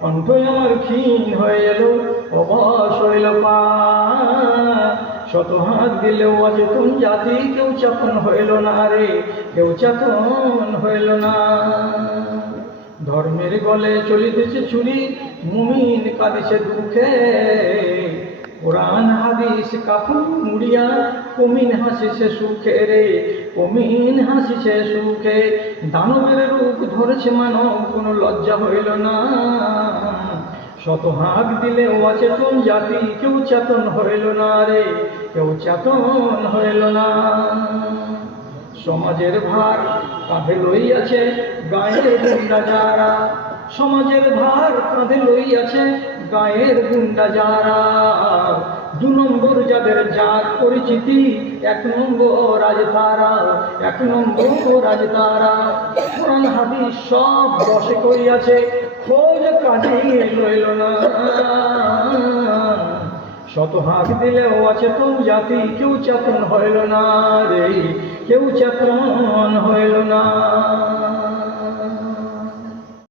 কণ্ঠ আমার ক্ষীণ হয়ে এলো, অবশ হইল পা। শত হাত দিলেও অচেতন জাতি, কেউ চেতন হইল না রে, কেউ চেতন হইল না। ধর্মের গলে চলিতেছে ছুরি, মুমিন কাঁদিছে দুঃখে। কোরআন হাদিস কাপড় মুড়িয়া, কমিন হাসিছে সুখে রে, কমিন হাসিছে সুখে। দানবের রূপ ধরেছে মানব, কোনো লজ্জা হইল না। শত হাত দিলে অচেতন জাতি, কেউ চেতন হইল না রে, কেউ চেতন হইল না। সমাজের ভার কাঁধে লইয়াছে গায়ের গুন্ডা যারা, সমাজের ভার কাঁধে লইয়াছে গায়ের গুন্ডা যারা। 2 নম্বর যাদের জাত পরিচিতি, 1 নম্বর আজ তারা, 1 নম্বর আজ তারা। কোরআন হাদিস সব বশে করিয়াছে, খোঁজ কাজে লইল না। শত হাত দিলেও অচেতন জাতি, কেউ চেতন হইল না রে, কেউ চেতন